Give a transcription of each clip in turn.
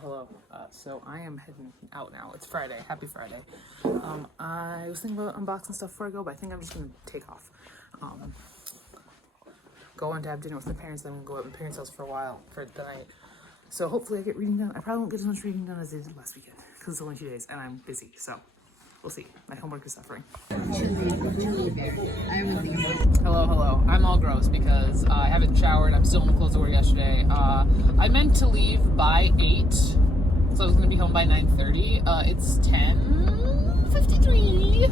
Hello. So I am heading out now. It's Friday. Happy Friday. I was thinking about unboxing stuff before I go, but I think I'm just gonna take off. Go on to have dinner with my parents, then I'm gonna go at my parents' house for a while for the night. So hopefully I get reading done. I probably won't get as much reading done as I did last weekend because it's only 2 days and I'm busy. So we'll see. My homework is suffering. Hello. I'm all gross because I haven't showered. I'm still in the clothes I wore yesterday. I meant to leave by 8, so I was gonna be home by 9:30. It's 10:53.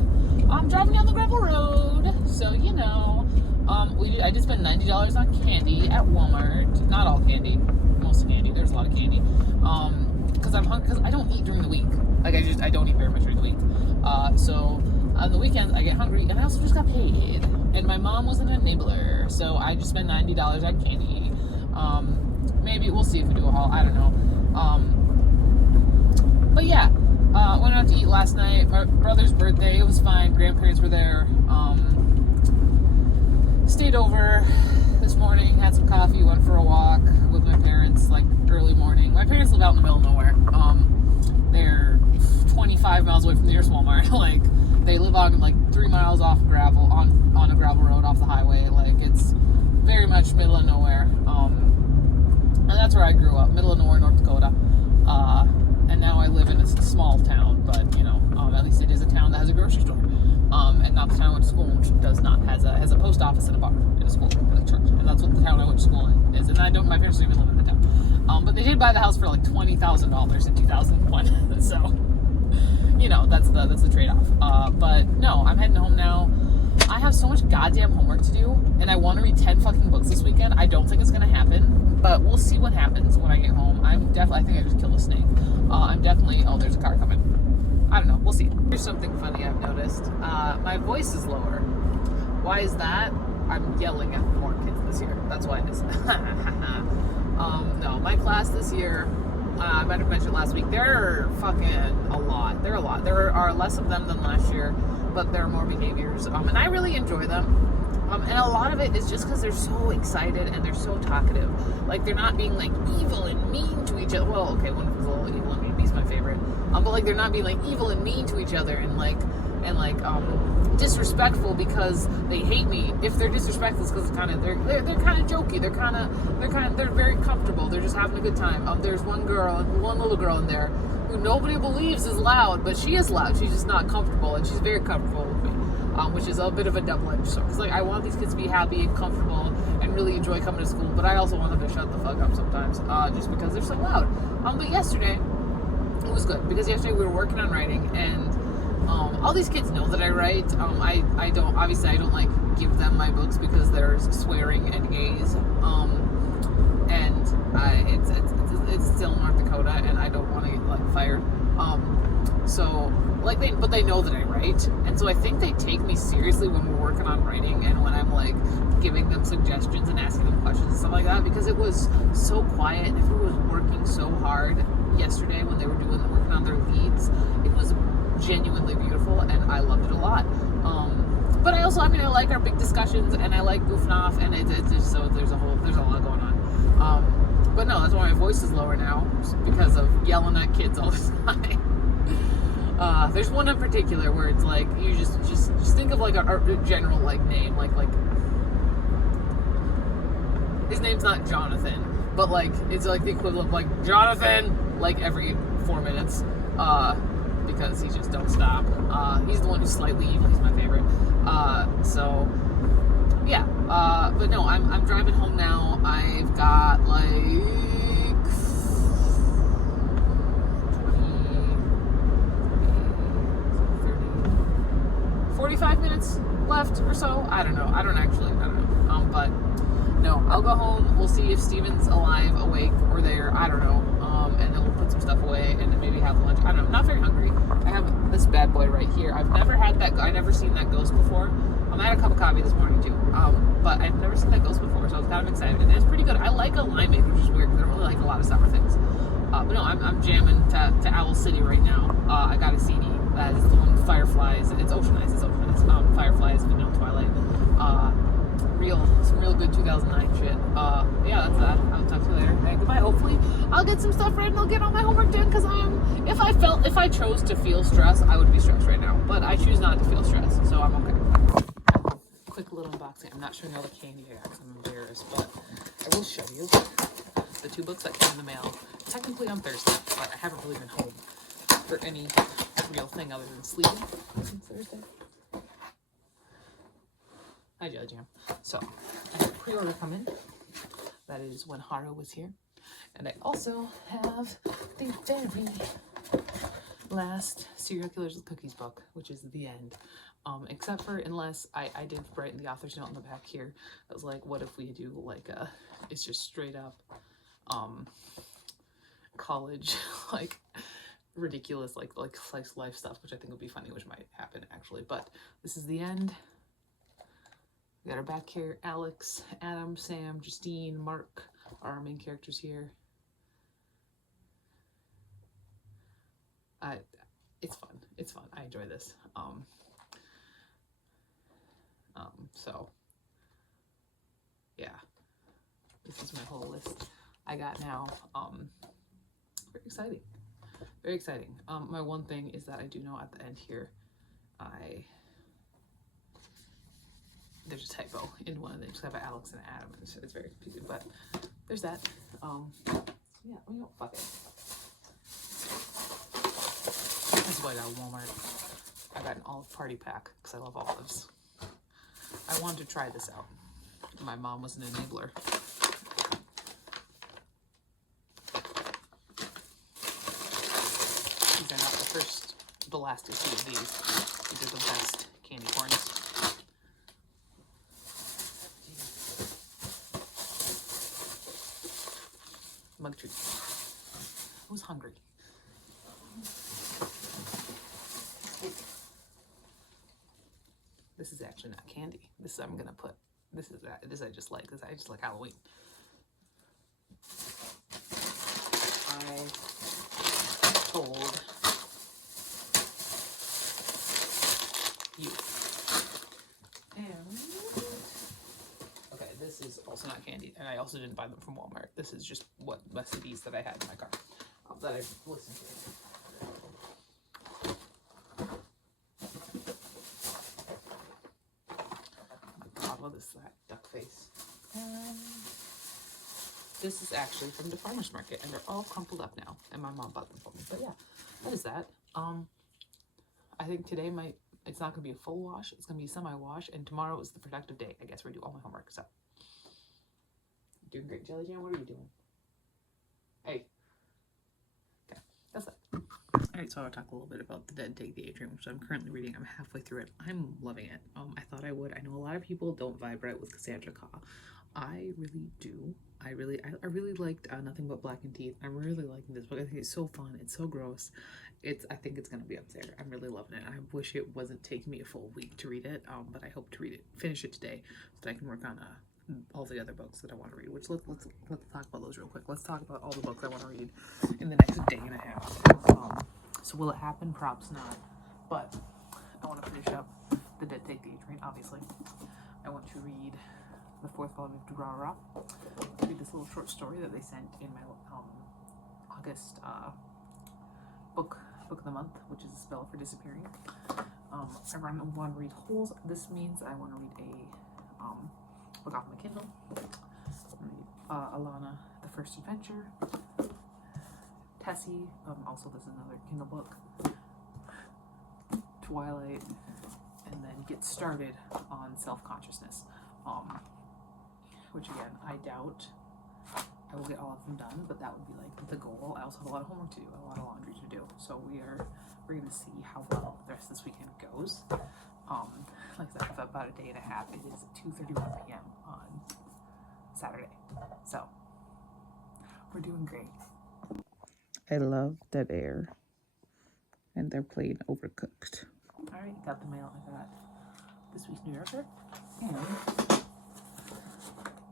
I'm driving down the gravel road, so you know. I did spend $90 on candy at Walmart. Not all candy, most candy. There's a lot of candy. Because I'm hungry. Because I don't eat during the week. Like I don't eat very much during the week. So on the weekends I get hungry, and I also just got paid. And my mom was an enabler, so I just spent $90 on candy. Maybe we'll see if we do a haul. I don't know. But yeah, went out to eat last night. My brother's birthday. It was fine. Grandparents were there. Stayed over this morning, had some coffee, went for a walk with my parents, like early morning. My parents live out in the middle of nowhere. They're 25 miles away from the nearest Walmart. Like, they live on like 3 miles off gravel, on a gravel road off the highway. Like, it's very much middle of nowhere. And that's where I grew up, middle of nowhere, North Dakota. And now I live in a small town, but you know, at least it is a town that has a grocery store. And not the town I went to school in, which does not, has a post office and a bar and a school and a church. And that's what the town I went to school in is. And my parents don't even live in the town. But they did buy the house for like $20,000 in 2001. So, you know, that's the trade-off. But no, I'm heading home now. I have so much goddamn homework to do, and I want to read 10 fucking books this weekend. I don't think it's gonna happen, but we'll see what happens when I get home. I think I just killed a snake. Oh, there's a car coming. I don't know, we'll see. Here's something funny I've noticed. My voice is lower. Why is that? I'm yelling at more kids this year. That's why it is. No, my class this year, I might have mentioned last week, they're fucking a lot. They're a lot. There are less of them than last year, but there are more behaviors. And I really enjoy them. And a lot of it is just because they're so excited and they're so talkative. Like, they're not being like evil and mean to each other. Well, okay, one of them's a little evil and mean. He's my favorite. But like, they're not being like evil and mean to each other and disrespectful because they hate me. If they're disrespectful, it's because they're kind of jokey. They're very comfortable. They're just having a good time. There's one little girl in there who nobody believes is loud, but she is loud. She's just not comfortable, and she's very comfortable with me. Which is a bit of a double-edged sword. Because like, I want these kids to be happy and comfortable and really enjoy coming to school, but I also want them to shut the fuck up sometimes, just because they're so loud. But yesterday, it was good, because yesterday we were working on writing, and all these kids know that I write. I don't like give them my books because there's swearing and gays, and it's still North Dakota, and I don't want to get like fired. But they know that I write, and so I think they take me seriously when we're working on writing and when I'm like giving them suggestions and asking them questions and stuff like that, because it was so quiet and everyone was working so hard yesterday when they were working on their leads. It was genuinely beautiful, and I loved it a lot. But I also, I like our big discussions, and I like goofing off, and it's just so there's a lot going on. But no, that's why my voice is lower now, because of yelling at kids all the time. There's one in particular where it's like, you just think of like a general like name, like his name's not Jonathan, but like it's like the equivalent of like Jonathan like every 4 minutes, because he just don't stop. He's the one who's slightly evil. He's my favorite. So yeah. But no, I'm driving home now. I've got like 45 minutes left or so. I don't know. But no, I'll go home. We'll see if Steven's alive, awake, or there. I don't know. And then we'll put some stuff away and then maybe have lunch. I don't know. I'm not very hungry. I have this bad boy right here. I've never seen that ghost before. I had a cup of coffee this morning too. But I've never seen that ghost before, so I was kind of excited. And it's pretty good. I like a limeade, which is weird because I don't really like a lot of sour things. But no, I'm jamming to Owl City right now. I got a CD. That is the one with Fireflies. It's Ocean Eyes. Fireflies, Vanilla Twilight. some real good 2009 shit. Yeah, that's that. I'll talk to you later. Hey, goodbye. Hopefully, I'll get some stuff read and I'll get all my homework done. Because if I chose to feel stress, I would be stressed right now. But I choose not to feel stressed, so I'm okay. Quick little unboxing. I'm not showing all the candy I got because I'm embarrassed, but I will show you the 2 books that came in the mail. Technically on Thursday, but I haven't really been home for any real thing other than sleeping since Thursday. Hi, Jelly Jam. So, I had a pre-order come in. That is when Haro was here. And I also have the very last Serial Killers with Cookies book, which is the end. Except for, unless I did write in the author's note on the back here. I was like, what if we do like it's just straight up college, like ridiculous, like slice life stuff, which I think would be funny, which might happen actually. But this is the end. We got our back here, Alex, Adam, Sam, Justine, Mark are our main characters here. It's fun. It's fun. I enjoy this. So yeah, this is my whole list I got now. Very exciting. Very exciting. My one thing is that I do know at the end here, there's a typo in one of them, because I have Alex and Adam, so it's very confusing, but there's that. Yeah, well, you know, fuck it. This is what I got at Walmart. I got an olive party pack, because I love olives. I wanted to try this out. My mom was an enabler. These are not the last issue of these. These are the best candy corns. Mug treat. I was hungry. This is actually not candy. This I'm gonna put. This is that. This I just like. This I just like Halloween. I told you. And okay, this is also not candy, and I also didn't buy them from Walmart. This is just what my CDs that I had in my car that I listened to. That duck face. This is actually from the farmer's market, and they're all crumpled up now, and my mom bought them for me. But yeah, that is that. I think today it's not gonna be a full wash, it's gonna be a semi-wash, and tomorrow is the productive day, I guess, where I do all my homework. So doing great. Jelly Jam, what are you doing? Hey. Okay, that's it. Alright, so I'll talk a little bit about The Dead Take the Atrium, which I'm currently reading. I'm halfway through it. I'm loving it. I thought I would. I know a lot of people don't vibe right with Cassandra Khaw. I really do. I really liked Nothing But Black and Teeth. I'm really liking this book. I think it's so fun. It's so gross. I think it's gonna be up there. I'm really loving it. I wish it wasn't taking me a full week to read it. But I hope to finish it today, so that I can work on all the other books that I want to read. Which let's talk about those real quick. Let's talk about all the books I want to read in the next day and a half. So will it happen? Perhaps not. But I want to finish up The Dead Take the Atrium, obviously. I want to read the 4th volume of Durara. Read this little short story that they sent in my August book of the month, which is A Spell for Disappearing. I want to read Holes. This means I want to read a book off my Kindle. Alana, The First Adventure. Tessie, also this is another Kindle book. Twilight, and then get started on Self-Consciousness, which again, I doubt I will get all of them done, but that would be like the goal. I also have a lot of homework to do, a lot of laundry to do, so we're gonna see how well the rest of this weekend goes. Like I said, I have about a day and a half. It is 2:31 p.m. on Saturday, so we're doing great. I love Dead Air, and they're plain overcooked. All right, got the mail. I got this week's New Yorker and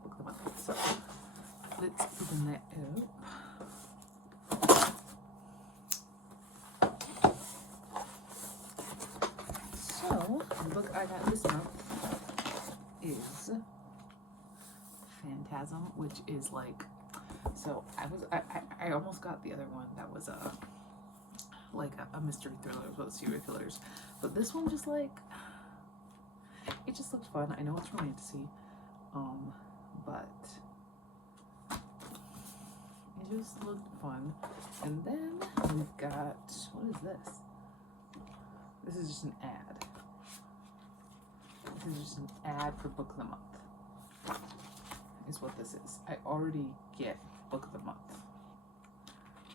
book of the month. So let's open that up. So the book I got this month is Phantasm, which is like, so I almost got the other one that was a mystery thriller about serial killers, but this one just like, it just looked fun. I know it's romantic, but it just looked fun. And then we've got, what is this? This is just an ad. This is just an ad for Book of the Month, is what this is. I already get Book of the Month,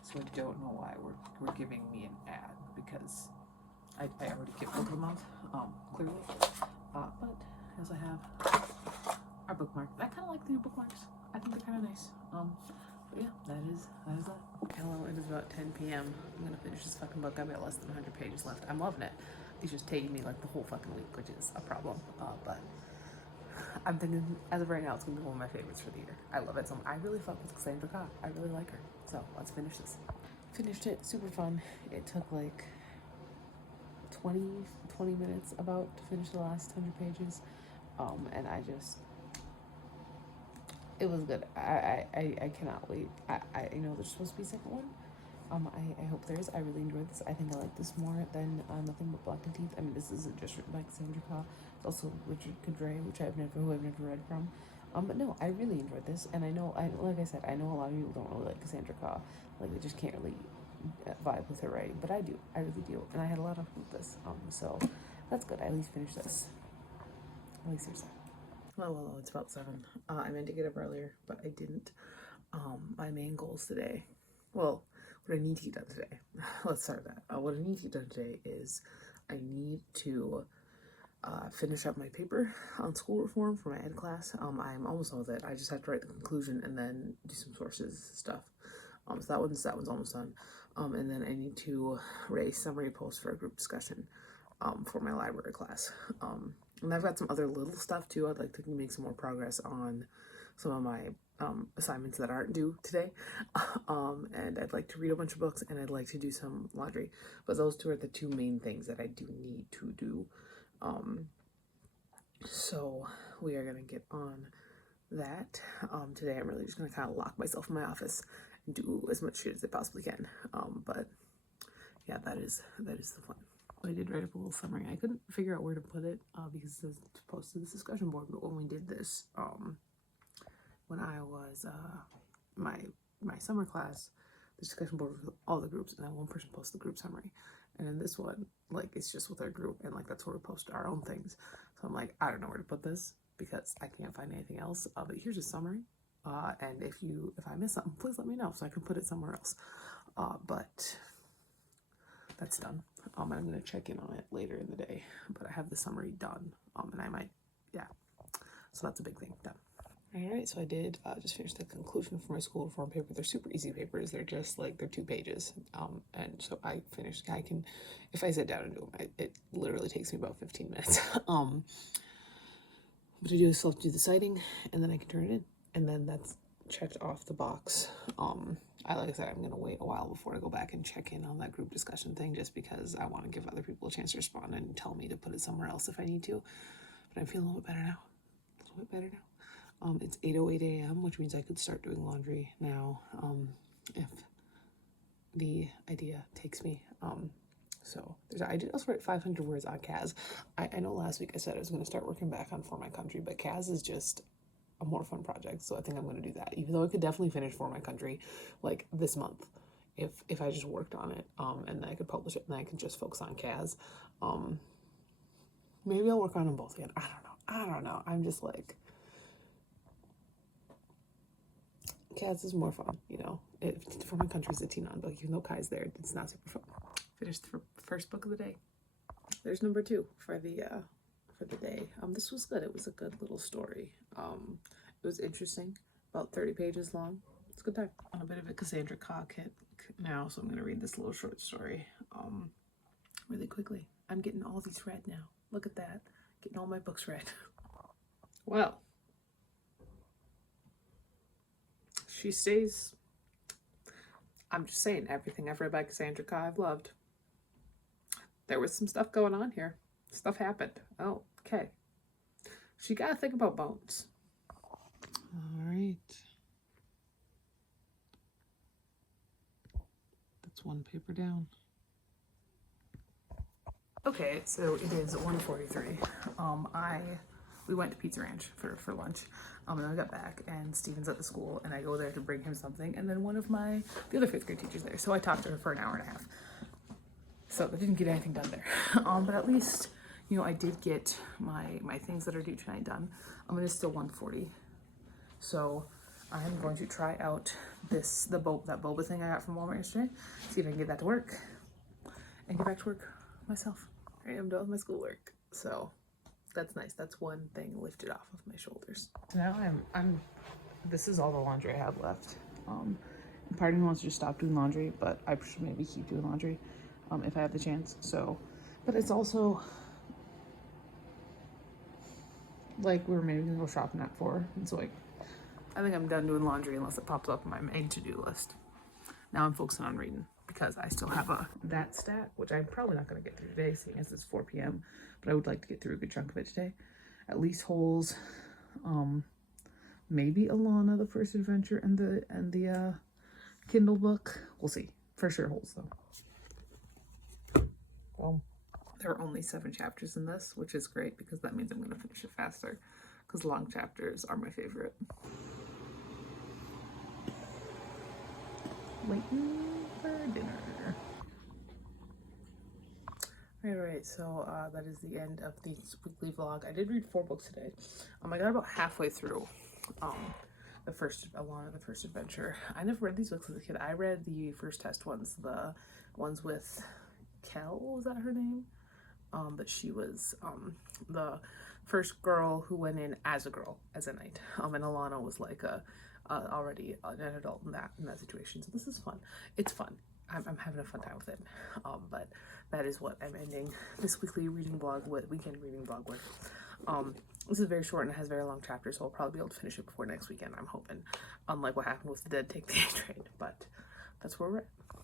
so I don't know why we're giving me an ad, because I already get Book of the Month, clearly. But I also have our bookmark. I kind of like the new bookmarks. I think they're kind of nice. But yeah, that is that. Hello, it is about 10 p.m. I'm gonna finish this fucking book. I've got less than 100 pages left. I'm loving it. It's just taking me like the whole fucking week, which is a problem. But I'm thinking, as of right now, it's gonna be one of my favorites for the year. I love it so much. I really fuck with Cassandra Clare. I really like her. So let's finish this. Finished it. Super fun. It took like 20 minutes about to finish the last 100 pages. And it was good. I cannot wait. I know there's supposed to be a second one. I hope there is. I really enjoyed this. I think I like this more than Nothing But Black and Teeth. I mean, this isn't just written by Cassandra Clare. It's also Richard Cadre, who I've never read from. But no, I really enjoyed this, and like I said, I know a lot of people don't really like Cassandra Clare. Like, they just can't really vibe with her writing, but I do. I really do, and I had a lot of fun with this. So that's good. I at least finished this. At least there's that. Well, it's about 7. I meant to get up earlier, but I didn't. My main goals today, well, what I need to get done today, let's start with that. What I need to get done today is I need to finish up my paper on school reform for my ed class. I'm almost done with it. I just have to write the conclusion and then do some sources stuff. So that one's almost done. And then I need to write a summary post for a group discussion for my library class. And I've got some other little stuff too. I'd like to make some more progress on some of my assignments that aren't due today. And I'd like to read a bunch of books, and I'd like to do some laundry. But those two are the two main things that I do need to do. So we are going to get on that. Today I'm really just going to kind of lock myself in my office and do as much shit as I possibly can. But yeah, that is the plan. I did write up a little summary. I couldn't figure out where to put it because it's posted to this discussion board. But when we did this, when I was my summer class, the discussion board was with all the groups, and then one person posted the group summary. And in this one, like, it's just with our group, and like that's where we post our own things. So I'm like, I don't know where to put this because I can't find anything else. But here's a summary. And if I miss something, please let me know so I can put it somewhere else. But that's done. And I'm gonna check in on it later in the day. But I have the summary done. And I might, yeah. So that's a big thing done. All right, so I did just finish the conclusion for my school reform paper. They're super easy papers. They're just like, they're 2 pages. And so I finished, if I sit down and do them, it literally takes me about 15 minutes. What I do is do the citing, and then I can turn it in. And then that's checked off the box. Like I said, I'm gonna wait a while before I go back and check in on that group discussion thing, just because I want to give other people a chance to respond and tell me to put it somewhere else if I need to. But I'm feeling a little bit better now. It's 8:08 a.m., which means I could start doing laundry now, if the idea takes me. So I did also write 500 words on Kaz. I know last week I said I was going to start working back on For My Country, but Kaz is just a more fun project, so I think I'm going to do that, even though I could definitely finish For My Country like this month if I just worked on it, and then I could publish it, and then I could just focus on Kaz. Maybe I'll work on them both again. I don't know. I'm just like, Kaz is more fun, you know. For My Country is a teen on book, even though Kai's there, it's not super fun. Finished the first book of the day. There's number 2 for the day. This was good. It was a good little story. It was interesting, about 30 pages long. It's a good time. On a bit of a Cassandra Clare kick now, so I'm going to read this little short story really quickly. I'm getting all these read now. Look at that. Getting all my books read. Well, she stays. I'm just saying, everything I've read by Cassandra Clare I've loved. There was some stuff going on here. Stuff happened. Oh, okay. So you gotta think about bones. All right. That's one paper down. Okay, so it is 1:43. We went to Pizza Ranch for lunch. And then I got back and Steven's at the school and I go there to bring him something, and then one of the other 5th grade teachers there. So I talked to her for an hour and a half. So I didn't get anything done there. But at least, you know, I did get my things that are due tonight done. It is still 1:40. So I'm going to try out that boba thing I got from Walmart yesterday. See if I can get that to work and get back to work myself. I am done with my schoolwork. So that's nice. That's one thing lifted off of my shoulders. So now this is all the laundry I have left. Part of me wants to just stop doing laundry, but I should maybe keep doing laundry if I have the chance. So, but it's also like we're maybe gonna go shopping at 4. And so like, I think I'm done doing laundry unless it pops up on my main to-do list. Now I'm focusing on reading because I still have that stack, which I'm probably not going to get through today, seeing as it's 4 p.m. But I would like to get through a good chunk of it today. At least Holes, maybe Alana, the First Adventure, and the Kindle book. We'll see. For sure Holes though. Well, there are only 7 chapters in this, which is great because that means I'm going to finish it faster. Because long chapters are my favorite. Waiting for dinner. Alright, so that is the end of the weekly vlog. I did read 4 books today. I got about halfway through the first Adventure. I never read these books as a kid. I read the first test ones, the ones with Kel, was that her name? That she was the first girl who went in as a girl, as a knight. And Alana was like already an adult in that situation. So this is fun. It's fun. I'm having a fun time with it. But that is what I'm ending this weekly reading vlog with, weekend reading vlog with. This is very short and it has very long chapters, so I'll probably be able to finish it before next weekend, I'm hoping. Unlike what happened with the Dead Take the A Train, but that's where we're at.